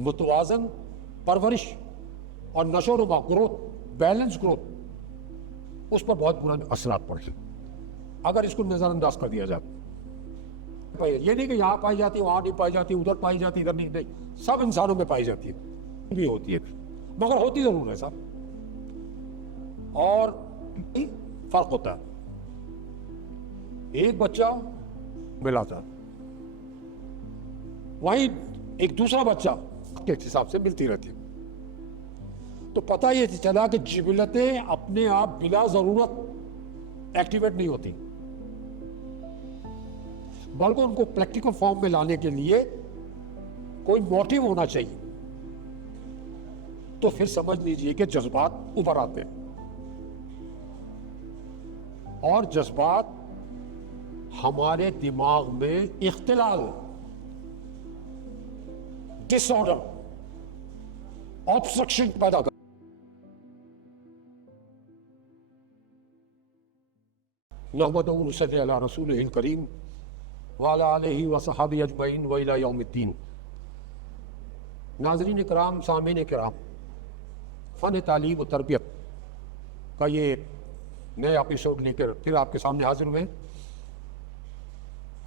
متوازن پرورش اور نشو و نما گروتھ، بیلنس گروتھ، اس پر بہت برا اثرات پڑے اگر اس کو نظر انداز کر دیا جائے۔ یہ نہیں کہ یہاں پائی جاتی ہے، وہاں نہیں پائی جاتی، ادھر پائی جاتی، ادھر نہیں، سب انسانوں میں پائی جاتی ہے، بھی ہوتی ہے، مگر ہوتی ضرور ہے صاحب، اور فرق ہوتا ہے۔ ایک بچہ ملا تھا، وہیں ایک دوسرا بچہ کے حساب سے ملتی رہتی، تو پتہ یہ چلا کہ جبلتیں اپنے آپ بلا ضرورت ایکٹیویٹ نہیں ہوتی، بلکہ ان کو پریکٹیکل فارم میں لانے کے لیے کوئی موٹیو ہونا چاہیے، تو پھر سمجھ لیجئے کہ جذبات ابھر آتے ہیں، اور جذبات ہمارے دماغ میں اختلال، ڈس آرڈر، آبسٹرکشن پیدا کر نحمدہ و نصلی علی رسولہ الکریم وعلی آلہ وصحبہ اجمعین وإلی یوم الدین۔ ناظرین کرام، سامعین کرام، فن تعلیم و تربیت کا یہ نئے ایپیسوڈ لے کر پھر آپ کے سامنے حاضر ہوئے۔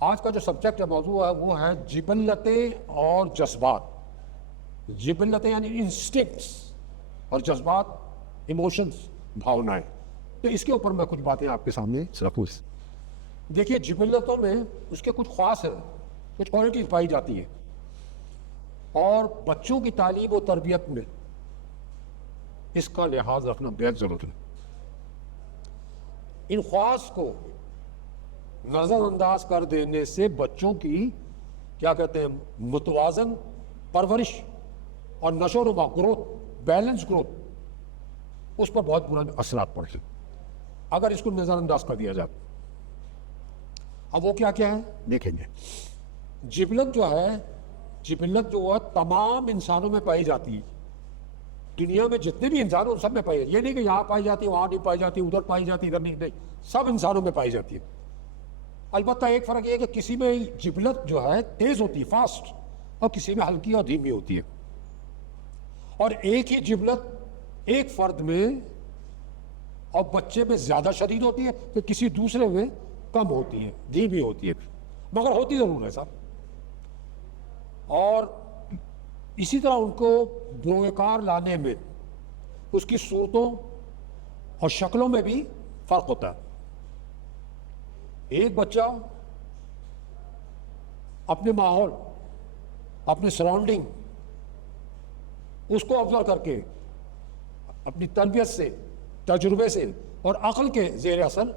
آج کا جو سبجیکٹ موضوع ہے وہ ہے جبلتیں اور جذبات۔ جبلتیں یعنی انسٹنکٹس، اور جذبات ایموشنز، بھاونائیں۔ تو اس کے اوپر میں کچھ باتیں آپ کے سامنے رکھوں۔ دیکھیے، جبلتوں میں اس کے کچھ خاص ہے، کچھ کوالٹیز پائی جاتی ہیں، اور بچوں کی تعلیم و تربیت میں اس کا لحاظ رکھنا بہت ضروری ہے۔ ان خواص کو نظر انداز کر دینے سے بچوں کی کیا کہتے ہیں متوازن پرورش اور نشو و نما گروتھ، بیلنس گروتھ، اس پر بہت برا اثرات پڑتے اگر اس کو نظر انداز کر دیا جائے۔ اب وہ کیا کیا ہے دیکھیں گے۔ جبلت جو ہے تمام انسانوں میں پائی جاتی ہے، دنیا میں جتنے بھی انسان ہیں سب میں پائی جاتی ہے۔ یہ نہیں کہ یہاں پائی جاتی ہے، وہاں نہیں پائی جاتی، ادھر پائی جاتی، ادھر نہیں، سب انسانوں میں پائی جاتی ہے۔ البتہ ایک فرق یہ ہے کہ کسی میں جبلت جو ہے تیز ہوتی ہے، فاسٹ، اور کسی میں ہلکی اور دھیمی ہوتی ہے، اور ایک ہی جبلت ایک فرد میں اور بچے میں زیادہ شدید ہوتی ہے، تو کسی دوسرے میں کم ہوتی ہے، دھیمی ہوتی ہے، مگر ہوتی ضرور ہے صاحب۔ اور اسی طرح ان کو بروئے کار لانے میں اس کی صورتوں اور شکلوں میں بھی فرق ہوتا ہے۔ ایک بچہ اپنے ماحول، اپنے سراؤنڈنگ، اس کو آبزرو کر کے اپنی تربیت سے، تجربے سے اور عقل کے زیر اثر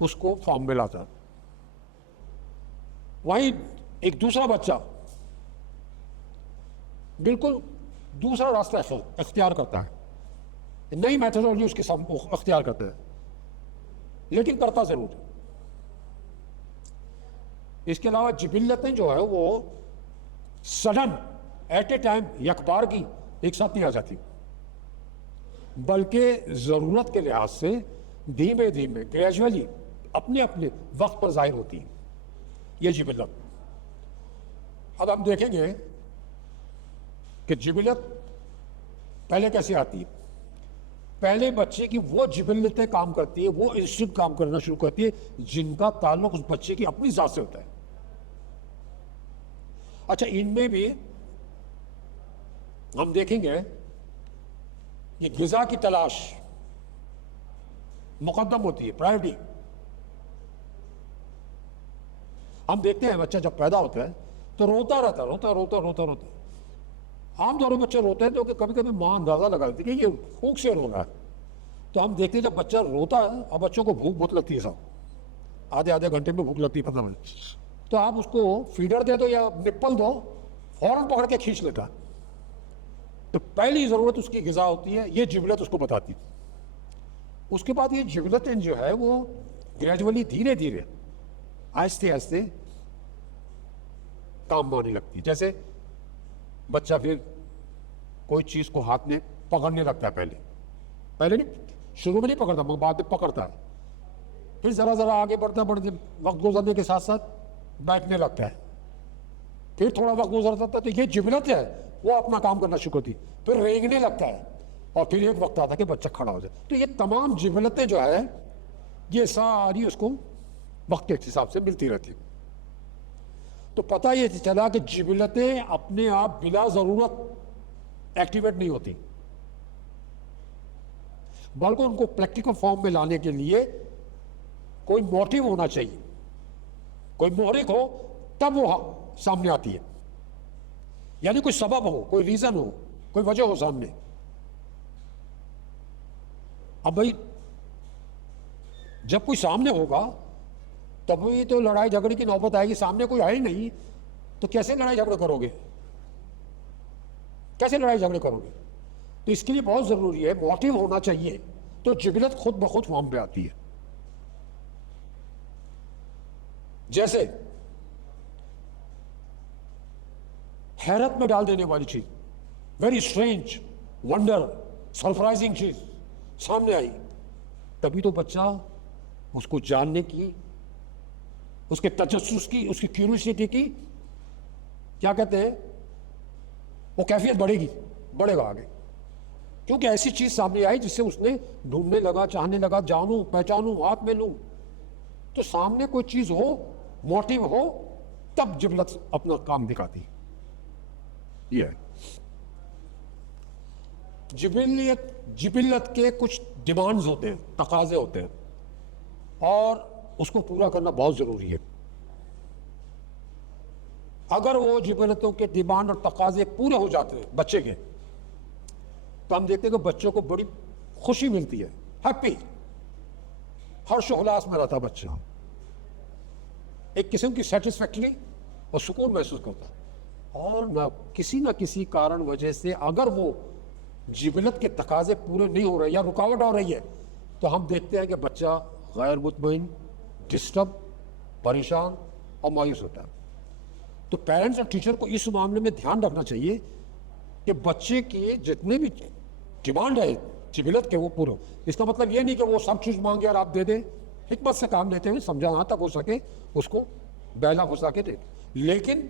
اس کو فارم میں لاتا ہے۔ وہیں ایک دوسرا بچہ بالکل دوسرا راستہ اختیار کرتا ہے، نئی میتھڈولوجی اس کے سامنے اختیار کرتا ہے، لیکن کرتا ضرور ہے۔ اس کے علاوہ جبلتیں جو ہے وہ سڈن ایٹ اے ٹائم یکبار کی ایک ساتھ نہیں آ جاتی، بلکہ ضرورت کے لحاظ سے دھیمے دھیمے گریجولی اپنے اپنے وقت پر ظاہر ہوتی ہیں یہ جبلت۔ اب ہم دیکھیں گے کہ جبلت پہلے کیسے آتی ہے۔ پہلے بچے کی وہ جبلتیں کام کرتی ہے، وہ انسٹنکٹ کام کرنا شروع کرتی ہے جن کا تعلق اس بچے کی اپنی ذات سے ہوتا ہے۔ اچھا، ان میں بھی ہم دیکھیں گے یہ غذا کی تلاش مقدم ہوتی ہے، پرائرٹی۔ ہم دیکھتے ہیں بچہ جب پیدا ہوتا ہے تو روتا رہتا ہے، روتا۔ عام طور پر بچے روتے ہیں تو کبھی کبھی ماں اندازہ لگا دیتی ہے کہ یہ بھوک سے رو رہا ہے، تو ہم دیکھتے ہیں جب بچہ روتا ہے اور بچوں کو بھوک بہت لگتی ہے صاحب، آدھے گھنٹے میں بھوک لگتی ہے 15 منٹ، تو آپ اس کو فیڈر دے دو یا نپل دو، فوراً پکڑ کے کھینچ لیتا ہے۔ تو پہلی ضرورت اس کی غذا ہوتی ہے، یہ جبلت اس کو بتاتی ہے۔ اس کے بعد یہ جبلتیں جو ہے وہ گریجولی دھیرے دھیرے آہستہ آہستہ کام آنے لگتی ہے۔ جیسے بچہ پھر کوئی چیز کو ہاتھ میں پکڑنے لگتا ہے، پہلے نہیں، شروع میں نہیں پکڑتا مگر بعد میں پکڑتا ہے، پھر ذرا آگے بڑھتے وقت گزرنے کے ساتھ ساتھ بیٹھنے لگتا ہے، پھر تھوڑا وقت گزرتا ہے تو یہ جبلت ہے، وہ اپنا کام کرنا شروع کرتی، پھر رینگنے لگتا ہے، اور پھر ایک وقت آتا ہے کہ بچہ کھڑا ہو جائے. تو یہ تمام جبلتیں جو ہے یہ ساری اس کو وقت کے حساب سے ملتی رہتی. تو پتہ یہ چلا کہ جبلتیں اپنے آپ بلا ضرورت ایکٹیویٹ نہیں ہوتی، بلکہ ان کو پریکٹیکل فارم میں لانے کے لیے کوئی موٹیو ہونا چاہیے، کوئی محرک ہو تب وہ سامنے آتی ہے. یعنی کوئی سبب ہو، کوئی ریزن ہو، کوئی وجہ ہو سامنے. اب بھائی جب کوئی سامنے ہوگا تبھی تو لڑائی جھگڑے کی نوبت آئے گی. سامنے کوئی ہے ہی نہیں تو کیسے لڑائی جھگڑے کرو گے؟ کیسے لڑائی جھگڑے کرو گے؟ تو اس کے لیے بہت ضروری ہے موٹیو ہونا چاہیے. تو جبلت خود بخود فارم پہ آتی ہے. جیسے حیرت میں ڈال دینے والی چیز، ویری اسٹرینج، ونڈر، سرپرائزنگ چیز سامنے آئی، تبھی تو بچہ اس کو جاننے کی، اس کے تجسس کی، اس کی کیوریوسٹی کی کیا کہتے ہیں وہ کیفیت بڑھے گی، بڑھے گا آگے. کیونکہ ایسی چیز سامنے آئی جس سے اس نے ڈھونڈنے لگا، چاہنے لگا، جانوں، پہچانوں، ہاتھ میں لوں. تو سامنے کوئی چیز ہو، موٹیو ہو، تب جبلت اپنا کام دکھاتی. یہ ہے جبلت کے کچھ ڈیمانڈز ہوتے ہیں، تقاضے ہوتے ہیں، اور اس کو پورا کرنا بہت ضروری ہے. اگر وہ جبلتوں کے ڈیمانڈ اور تقاضے پورے ہو جاتے ہیں بچے کے، تو ہم دیکھتے ہیں کہ بچوں کو بڑی خوشی ملتی ہے، ہیپی، ہرش و ہلاس میں رہتا بچہ، ایک قسم کی سیٹسفیکٹری اور سکون محسوس کرتا ہے. اور کسی نہ کسی کارن وجہ سے اگر وہ جبلت کے تقاضے پورے نہیں ہو رہے یا رکاوٹ آ رہی ہے تو ہم دیکھتے ہیں کہ بچہ غیر مطمئن، ڈسٹرب، پریشان اور مایوس ہوتا ہے. تو پیرنٹس اور ٹیچر کو اس معاملے میں دھیان رکھنا چاہیے کہ بچے کے جتنے بھی ڈیمانڈ ہے جبلت کے وہ پورے ہو. اس کا مطلب یہ نہیں کہ وہ سب چیز مانگے اور آپ دے دیں. حکمت سے کام لیتے ہوئے سمجھانا تک ہو سکے اس کو بہلا گھسا کے دے، لیکن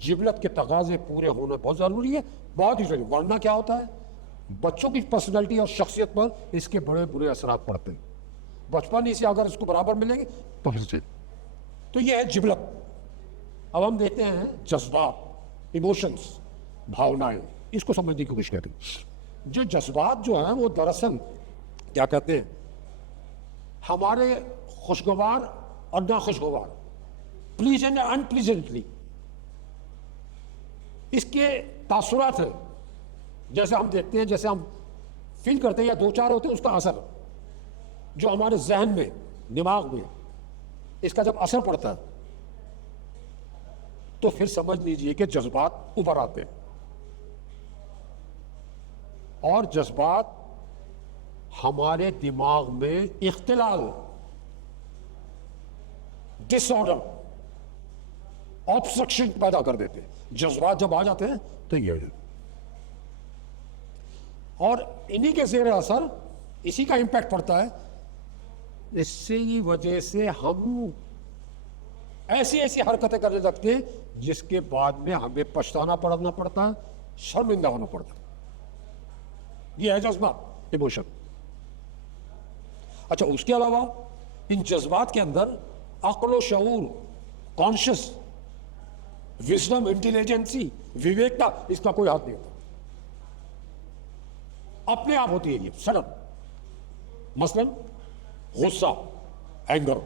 جبلت کے تقاضے پورے ہونا بہت ضروری ہے، بہت ہی ضروری. ورنہ کیا ہوتا ہے بچوں کی پرسنالٹی اور شخصیت پر اس کے بڑے برے اثرات پڑتے ہیں. بچپن ہی سے اگر اس کو برابر ملیں گے تو پھر سے. تو یہ ہے جبلت. اب ہم دیکھتے ہیں جذبات، ایموشنز، بھاونائیں، اس کو سمجھنے کی کوشش کریں. جو جذبات جو ہیں وہ دراصل کیا کہتے ہیں ہمارے خوشگوار اور ناخوشگوار، پلیزنٹ اینڈ انپلیزنٹلی، اس کے تاثرات ہیں. جیسے ہم دیکھتے ہیں، جیسے ہم فیل کرتے ہیں یا دو چار ہوتے ہیں، اس کا اثر جو ہمارے ذہن میں، دماغ میں، اس کا جب اثر پڑتا ہے تو پھر سمجھ لیجئے کہ جذبات ابھر آتے ہیں. اور جذبات ہمارے دماغ میں اختلال، ڈس آرڈر، آبسٹرکشن پیدا کر دیتے ہیں. جذبات جب آ جاتے ہیں تو یہ ہے، اور انہی کے زیر اثر اسی کا امپیکٹ پڑتا ہے. اسی وجہ سے ہم ایسی حرکتیں کرنے لگتے ہیں جس کے بعد میں ہمیں پچھتانا پڑنا پڑتا ہے، شرمندہ ہونا پڑتا ہے. یہ ہے جذبات، ایموشن. اچھا، اس کے علاوہ ان جذبات کے اندر عقل و شعور، کانشس، وزڈم، انٹیلیجنسی، وویکتا، اس کا کوئی ہاتھ نہیں ہوتا، اپنے آپ ہوتی ہے یہ سڈن. مثلا غصہ، اینگر،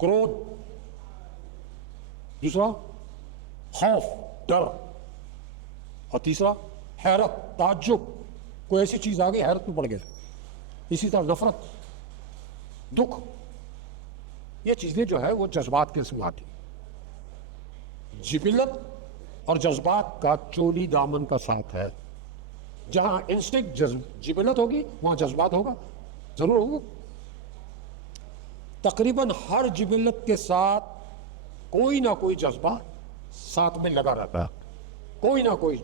کرودھ. دوسرا خوف، ڈر. اور تیسرا حیرت، تعجب، کوئی ایسی چیز آ گئی حیرت میں پڑ گیا. اسی طرح نفرت، دکھ. یہ چیزیں جو ہے وہ جذبات کے اسم آتی. جبلت اور جذبات کا چولی دامن کا ساتھ ہے. جہاں انسٹنکٹ جبلت ہوگی وہاں جذبات ہوگا، ضرور ہوگا. تقریباً ہر جبلت کے ساتھ کوئی نہ کوئی جذبہ ساتھ میں لگا رہتا ہے، کوئی نہ کوئی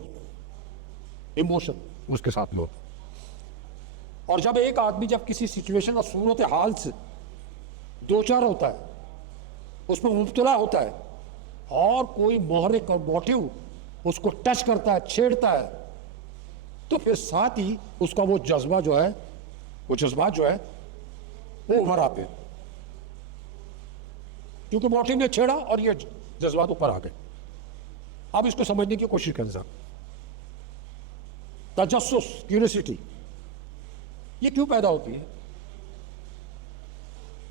ایموشن اس کے ساتھ میں ہوتا. اور جب ایک آدمی جب کسی سچویشن اور صورت حال سے دو چار ہوتا ہے، اس میں مبتلا ہوتا ہے، اور کوئی محرک اور موٹیو اس کو ٹچ کرتا ہے، چھیڑتا ہے، تو پھر ساتھ ہی اس کا وہ جذبہ جو ہے، وہ جذبات جو ہے وہ ابھر آتے ہیں، کیونکہ موٹی نے چھیڑا اور یہ جذبات اوپر آ گئے۔ اب اس کو سمجھنے کی کوشش کریں ذرا۔ تجسس، کیوریوسٹی، یہ کیوں پیدا ہوتی ہے؟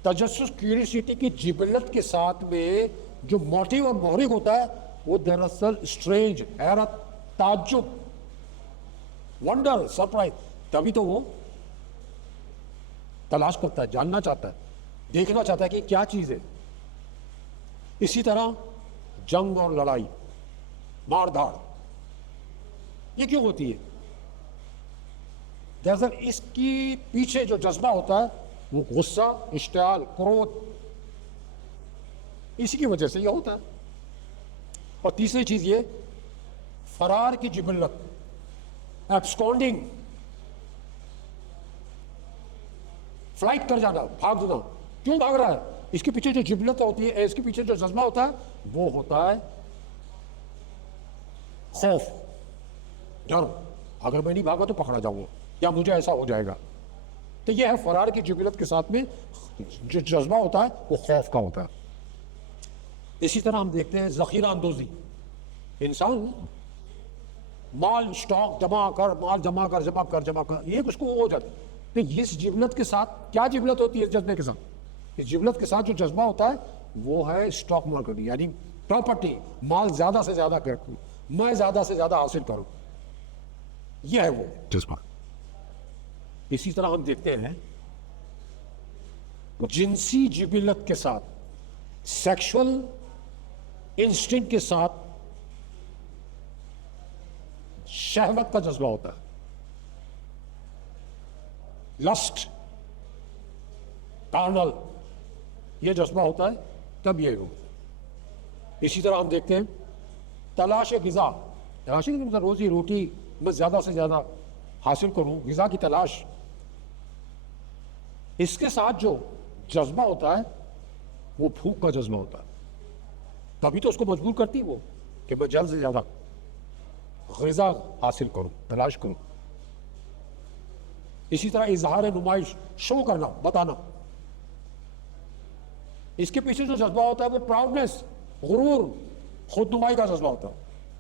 تجسس، کیوریوسٹی کی جبلت کے ساتھ میں جو موٹیو اور محرک ہوتا ہے وہ دراصل اسٹرینج، حیرت، تعجب، ونڈر، سرپرائز، تبھی تو وہ تلاش کرتا ہے، جاننا چاہتا ہے، دیکھنا چاہتا ہے کہ کیا چیز ہے۔ اسی طرح جنگ اور لڑائی، مار دھاڑ، یہ کیوں ہوتی ہے؟ دراصل اس کی پیچھے جو جذبہ ہوتا ہے وہ غصہ، اشتعال، کرودھ، اسی کی وجہ سے یہ ہوتا ہے۔ اور تیسری چیز یہ فرار کی جبلت، ایبسکونڈنگ، فلائٹ کر جانا، بھاگنا۔ کیوں بھاگ رہا ہے؟ اس کے پیچھے جو جبلت ہوتی ہے، اس کے پیچھے جو جذبہ ہوتا ہے وہ ہوتا ہے خوف، ڈر، اگر میں نہیں بھاگا تو پکڑا جاؤں گا یا مجھے ایسا ہو جائے گا۔ تو یہ ہے فرار کی جبلت کے ساتھ میں جو جذبہ ہوتا ہے وہ خوف کا ہوتا ہے۔ اسی طرح ہم دیکھتے ہیں ذخیرہ اندوزی، انسان مال اسٹاک جمع کر، مال جمع کر، جمع کر، جمع کر، یہ اس کو ہو جاتا ہے۔ تو اس جبلت کے ساتھ کیا جبلت ہوتی ہے؟ اس جذبے کے ساتھ، اس جبلت کے ساتھ جو جذبہ ہوتا ہے وہ ہے اسٹاک مارکیٹ، یعنی پراپرٹی، مال زیادہ سے زیادہ کروں، میں زیادہ سے زیادہ حاصل کروں، یہ ہے وہ جذبہ۔ اسی طرح ہم دیکھتے ہیں جنسی جبلت کے ساتھ، سیکشول انسٹنکٹ کے ساتھ شہوت کا جذبہ ہوتا ہے، لسٹ، کارنل، یہ جذبہ ہوتا ہے تب یہ ہوتا ہے۔ اسی طرح ہم دیکھتے ہیں تلاش غذا، تلاش روزی روٹی میں زیادہ سے زیادہ حاصل کروں، غذا کی تلاش، اس کے ساتھ جو جذبہ ہوتا ہے وہ بھوک کا جذبہ ہوتا ہے، تبھی تو اس کو مجبور کرتی ہے وہ کہ میں جلد سے زیادہ غذا حاصل کروں، تلاش کروں۔ اسی طرح اظہار نمائش، شو کرنا، بتانا، اس کے پیچھے جو جذبہ ہوتا ہے وہ پراؤڈنس، غرور، خود نمائی کا جذبہ ہوتا ہے،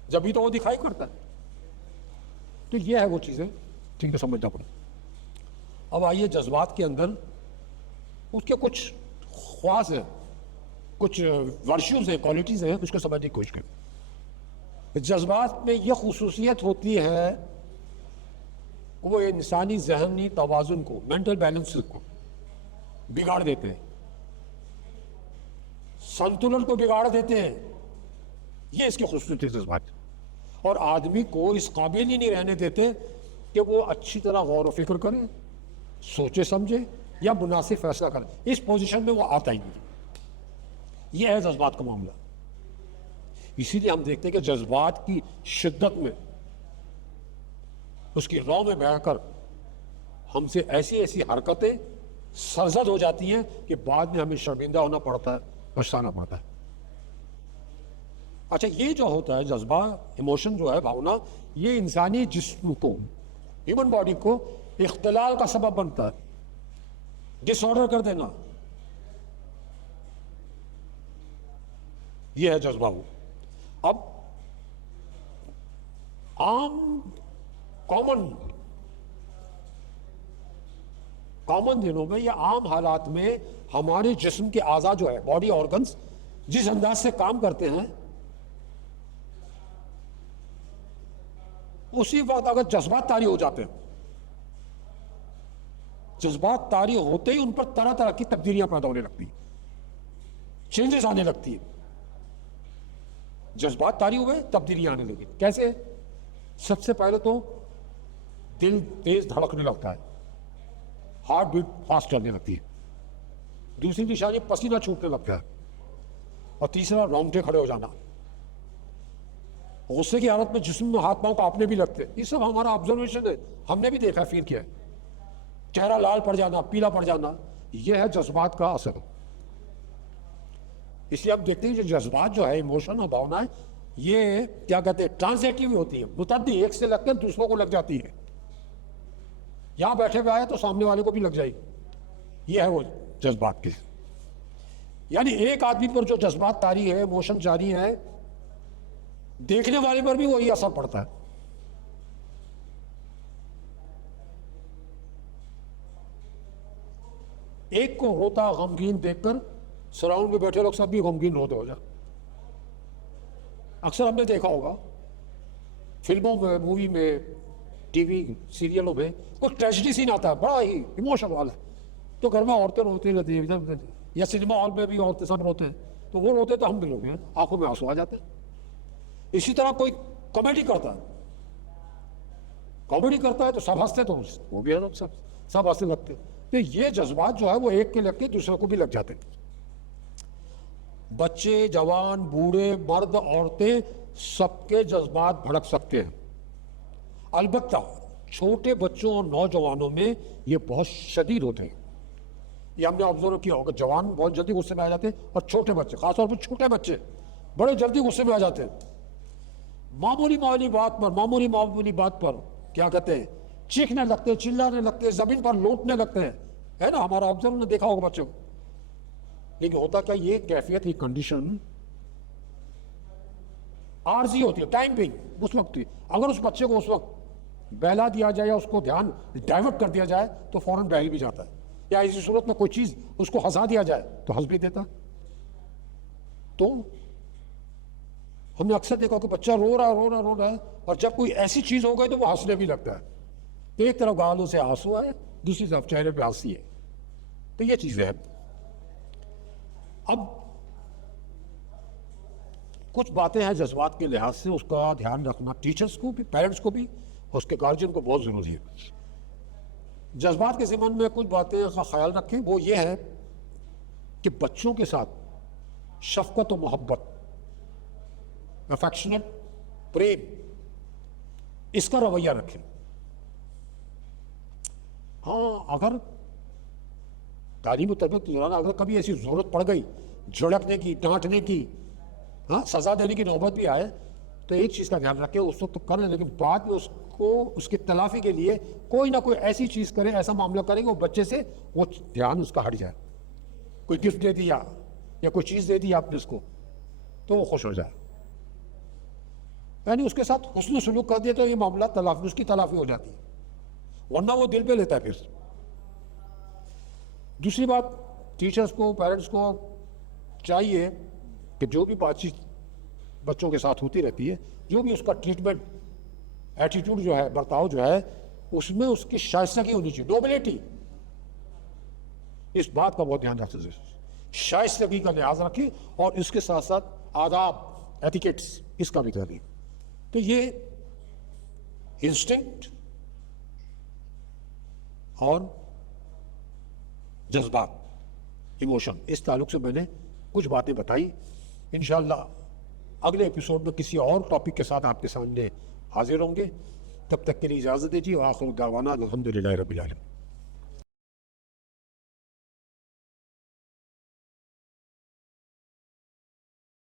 جبھی تو وہ دکھائی کرتا ہے۔ تو یہ ہے وہ چیزیں ٹھیک ہے سمجھنا پڑے۔ اب آئیے جذبات کے اندر اس کے کچھ خواص ہیں، کچھ ورچوز ہیں، کوالٹیز ہیں، اس کو سمجھنے کی کوشش کریں۔ جذبات میں یہ خصوصیت ہوتی ہے وہ انسانی ذہنی توازن کو، مینٹل بیلنس کو بگاڑ دیتے ہیں، سنتولن کو بگاڑ دیتے ہیں، یہ اس کی خصوصیت ہے جذبات، اور آدمی کو اس قابل ہی نہیں رہنے دیتے کہ وہ اچھی طرح غور و فکر کرے، سوچے سمجھے یا مناسب فیصلہ کرے، اس پوزیشن میں وہ آتا ہی نہیں۔ یہ ہے جذبات کا معاملہ۔ اسی لیے ہم دیکھتے ہیں کہ جذبات کی شدت میں، اس کی رو میں بہ کر ہم سے ایسی ایسی حرکتیں سرزد ہو جاتی ہیں کہ بعد میں ہمیں شرمندہ ہونا پڑتا ہے، پچھتانا پڑتا ہے۔ اچھا، یہ جو ہوتا ہے جذبہ، ایموشن جو ہے، بھاونا، یہ انسانی جسم کو، ہیومن باڈی کو اختلال کا سبب بنتا ہے، ڈس آرڈر کر دینا، یہ ہے جذبہ وہ۔ اب عام کامن دنوں میں یا عام حالات میں ہمارے جسم کے اعضاء جو ہے، باڈی آرگنز، جس انداز سے کام کرتے ہیں، اسی وقت اگر جذبات طاری ہو جاتے ہیں، جذبات طاری ہوتے ہی ان پر طرح طرح کی تبدیلیاں پیدا ہونے لگتی ہیں، چینجز آنے لگتی ہیں۔ جذبات طاری ہوئے، تبدیلیاں آنے لگی۔ کیسے؟ سب سے پہلے تو دل تیز دھڑکنے لگتا ہے، ہارٹ بیٹ فاسٹ چلنے لگتی ہے۔ دوسری نشانی پسینہ چھوٹنے لگتا ہے، اور تیسرا رونگٹے کھڑے ہو جانا۔ غصے کی حالت میں جسم میں ہاتھ پاؤں کانپنے بھی لگتے ہیں۔ یہ سب ہمارا آبزرویشن ہے، ہم نے بھی دیکھا، فیل کیا ہے۔ چہرہ لال پڑ جانا، پیلا پڑ جانا، یہ ہے جذبات کا اثر۔ اس لیے ہم دیکھتے ہیں کہ جذبات جو ہے، ایموشن اور بھاونائیں، یہ کیا کہتے ہیں، ٹرانزیٹیو ہوتی ہے، متعدی، ایک سے لگ کر دوسروں کو لگ جاتی ہے۔ یہاں بیٹھے ہوئے آئے تو سامنے والے کو بھی لگ جائے گی. یہ ہے وہ جذبات کے. یعنی ایک آدمی پر جو جذبات طاری ہے, ایموشن جاری ہے, دیکھنے والے پر بھی وہی اثر پڑتا ہے. ایک کو ہوتا غمگین دیکھ کر سراؤنڈ میں بیٹھے لوگ سب بھی غمگین ہوتے ہو جائے. اکثر ہم نے دیکھا ہوگا فلموں میں, مووی میں, ٹی وی سیریلوں میں کوئی ٹریجڈی سین آتا ہے بڑا ہی ایموشن والا, تو گھر میں عورتیں روتی رہتی ہیں, یا سنیما ہال میں بھی عورتیں سب روتے ہیں, تو وہ روتے تو ہم بھی روتے ہیں, آنکھوں میں آنسو آ جاتے ہیں. اسی طرح کوئی کامیڈی کرتا ہے, کامیڈی کرتا ہے تو سب ہنستے, تو وہ بھی سب ہنسنے لگتے. تو یہ جذبات جو ہے وہ ایک کے لگ کے دوسرے کو بھی لگ جاتے ہیں. بچے, جوان, بوڑھے, مرد, عورتیں, سب کے جذبات بھڑک سکتے ہیں. البتہ چھوٹے بچوں اور نوجوانوں میں یہ بہت شدید ہوتے ہیں. یہ ہم نے آبزرو کیا ہوگا, جوان بہت جلدی غصے میں آ جاتے ہیں, اور چھوٹے بچے, خاص طور پر چھوٹے بچے بڑے جلدی غصے میں آ جاتے ہیں. معمولی معمولی بات پر کیا کہتے ہیں, چیخنے لگتے ہیں, چلانے لگتے ہیں, زمین پر لوٹنے لگتے ہیں, ہے نا, ہمارا آبزرو نے دیکھا ہوگا بچوں کو. لیکن ہوتا کیا, یہ کیفیت, یہ کنڈیشن عارضی ہوتی ہے, ٹائم پہ اس وقت. اگر اس بچے کو اس وقت بہلا دیا جائے یا اس کو دھیان ڈائیورٹ کر دیا جائے تو فوراً بہل بھی جاتا ہے, یا اسی صورت میں کوئی چیز اس کو ہنسا دیا جائے تو ہنس بھی دیتا. تو ہم نے اکثر دیکھا کہ بچہ رو رہا ہے, اور جب کوئی ایسی چیز ہو گئی تو وہ ہنسنے بھی لگتا ہے. تو ایک طرف گالوں سے آنسو ہے, دوسری طرف چہرے پہ ہنسی ہے. تو یہ چیزیں ہیں. اب کچھ باتیں ہیں جذبات کے لحاظ سے, اس کا دھیان رکھنا ٹیچرز کو بھی, پیرنٹس کو بھی, اس کے گارجین کو بہت ضروری ہے. جذبات کے ضمن میں کچھ باتیں کا خیال رکھیں. وہ یہ ہے کہ بچوں کے ساتھ شفقت و محبت, افیکشنٹ, پریم, اس کا رویہ رکھیں. ہاں, اگر تعلیم و تربیت کے دوران اگر کبھی ایسی ضرورت پڑ گئی جھڑکنے کی, ڈانٹنے کی, سزا دینے کی نوبت بھی آئے, تو ایک چیز کا دھیان رکھیں, اس وقت تو کر لیں, لیکن بعد میں اس کو اس کی تلافی کے لیے کوئی نہ کوئی ایسی چیز کریں, ایسا معاملہ کریں کہ وہ بچے سے وہ دھیان اس کا ہٹ جائے. کوئی گفٹ دے دیا یا کوئی چیز دے دی آپ نے اس کو, تو وہ خوش ہو جائے. یعنی اس کے ساتھ حسن سلوک کر دیا تو یہ معاملہ تلافی, اس کی تلافی ہو جاتی ہے, ورنہ وہ دل پہ لیتا ہے پھر. دوسری بات, ٹیچرز کو, پیرنٹس کو چاہیے کہ جو بھی بات چیت بچوں کے ساتھ ہوتی رہتی ہے, جو بھی اس کا ٹریٹمنٹ, ایٹیٹیوڈ جو ہے, برتاؤ جو ہے, اس میں اس کی شائستگی ہونی چاہیے, نوبلٹی. اس بات کا بہت دھیان رکھتے ہیں, شائستگی کا لحاظ رکھیں, اور اس کے ساتھ ساتھ آداب, ایٹیکیٹس, اس کا بھی کریں. تو یہ انسٹنکٹ اور جذبات, ایموشن, اس تعلق سے میں نے کچھ باتیں بتائی. انشاءاللہ اگلے ایپیسوڈ میں کسی اور ٹاپک کے ساتھ آپ کے سامنے حاضر ہوں گے. تب تک کے لیے اجازت دیجیے. وآخر دعوانا الحمدللہ رب العالمین.